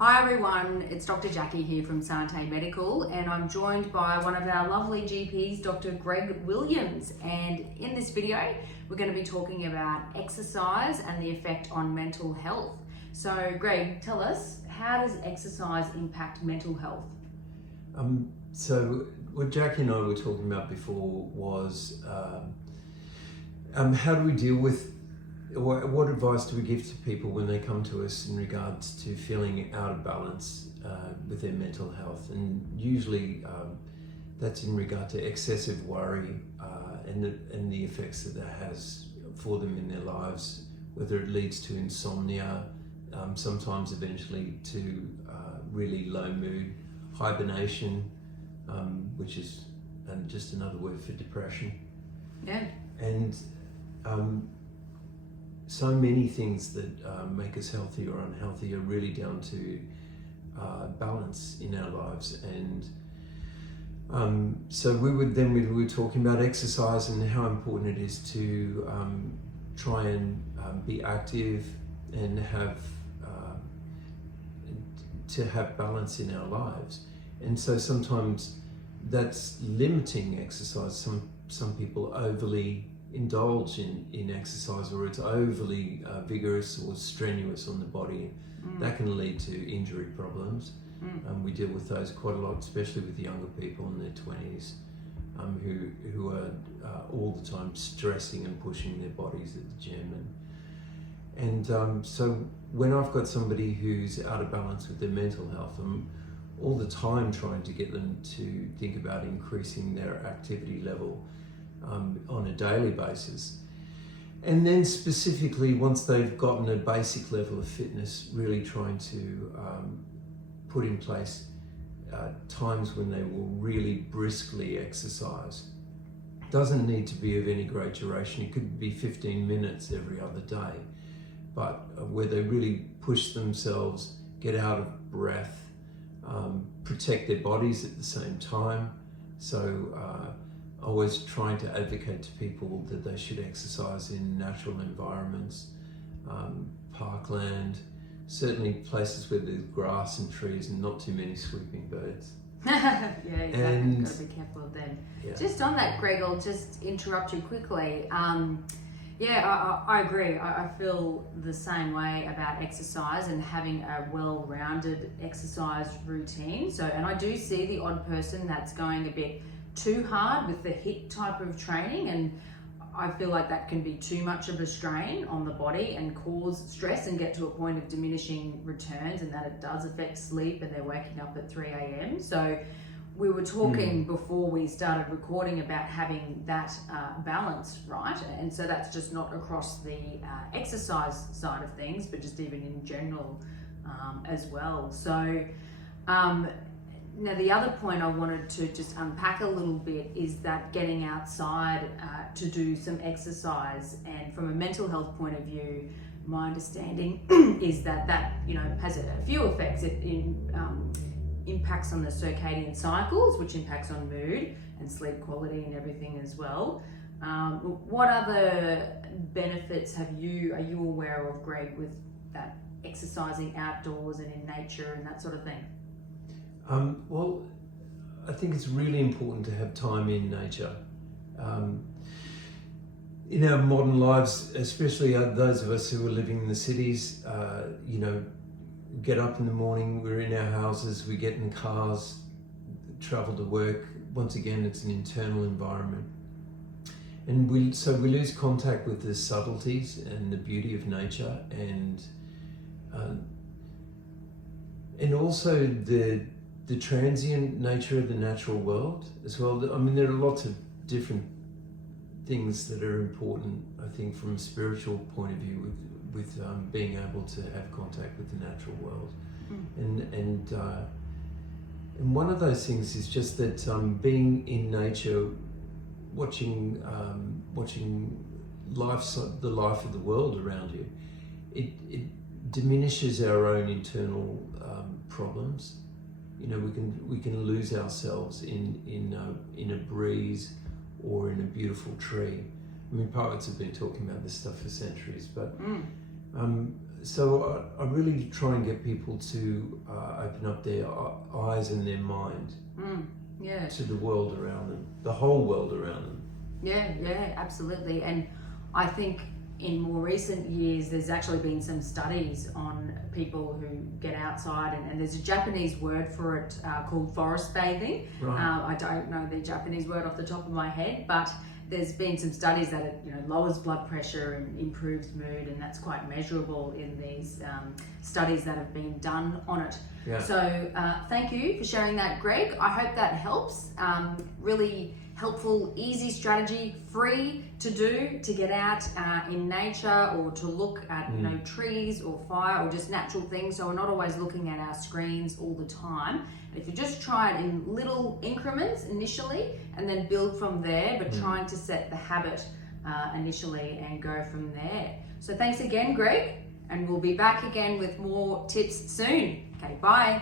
Hi everyone, it's Dr. Jackie here from Santé Medical, and I'm joined by one of our lovely GPs, Dr. Greg Williams. And in this video, we're going to be talking about exercise and the effect on mental health. So Greg, tell us, how does exercise impact mental health? So what Jackie and I were talking about before was how do we deal with, what advice do we give to people when they come to us in regards to feeling out of balance with their mental health? And usually that's in regard to excessive worry and the effects that has for them in their lives, whether it leads to insomnia, sometimes eventually to really low mood, hibernation, which is just another word for depression. Yeah. And so many things that make us healthy or unhealthy are really down to balance in our lives. And so we were talking about exercise and how important it is to try and be active and have balance in our lives. And so sometimes that's limiting exercise. Some people overly indulge in exercise, or it's overly vigorous or strenuous on the body. That can lead to injury problems. We deal with those quite a lot, especially with younger people in their 20s who are all the time stressing and pushing their bodies at the gym. And so when I've got somebody who's out of balance with their mental health, I'm all the time trying to get them to think about increasing their activity level on a daily basis. And then specifically, once they've gotten a basic level of fitness, really trying to put in place times when they will really briskly exercise. Doesn't need to be of any great duration. It could be 15 minutes every other day, but where they really push themselves, get out of breath, protect their bodies at the same time. So always trying to advocate to people that they should exercise in natural environments, parkland, certainly places where there's grass and trees and not too many swooping birds. Yeah, exactly. And You've got to be careful of them. Yeah. Just on that, Greg, I'll just interrupt you quickly. I agree. I feel the same way about exercise and having a well-rounded exercise routine. And I do see the odd person that's going a bit too hard with the HIIT type of training, and I feel like that can be too much of a strain on the body and cause stress and get to a point of diminishing returns, and that it does affect sleep and they're waking up at 3 a.m. So we were talking before we started recording about having that balance, right? And so that's just not across the exercise side of things, but just even in general as well. So now the other point I wanted to just unpack a little bit is that getting outside to do some exercise, and from a mental health point of view, my understanding is that has a few effects. It impacts on the circadian cycles, which impacts on mood and sleep quality and everything as well. What other benefits are you aware of, Greg, with that exercising outdoors and in nature and that sort of thing? Well, I think it's really important to have time in nature. In our modern lives, especially those of us who are living in the cities, get up in the morning, we're in our houses, we get in cars, travel to work. Once again, it's an internal environment. And we lose contact with the subtleties and the beauty of nature, and also the transient nature of the natural world as well. I mean, there are lots of different things that are important, I think, from a spiritual point of view with being able to have contact with the natural world. And one of those things is just that being in nature, watching the life of the world around you, it diminishes our own internal problems. We can lose ourselves in a breeze or in a beautiful tree. I mean, poets have been talking about this stuff for centuries, but So I really try and get people to open up their eyes and their mind Yeah. to the world around them, the whole world around them. Yeah, absolutely. And I think in more recent years, there's actually been some studies on people who get outside, and there's a Japanese word for it called forest bathing. Right. I don't know the Japanese word off the top of my head, but there's been some studies that it lowers blood pressure and improves mood, and that's quite measurable in these studies that have been done on it. Yeah. So thank you for sharing that, Greg. I hope that helps. Really helpful, easy strategy, free to do, to get out in nature or to look at trees or fire or just natural things. So we're not always looking at our screens all the time. And if you just try it in little increments initially and then build from there, but trying to set the habit initially and go from there. So thanks again, Greg, and we'll be back again with more tips soon. Okay, bye.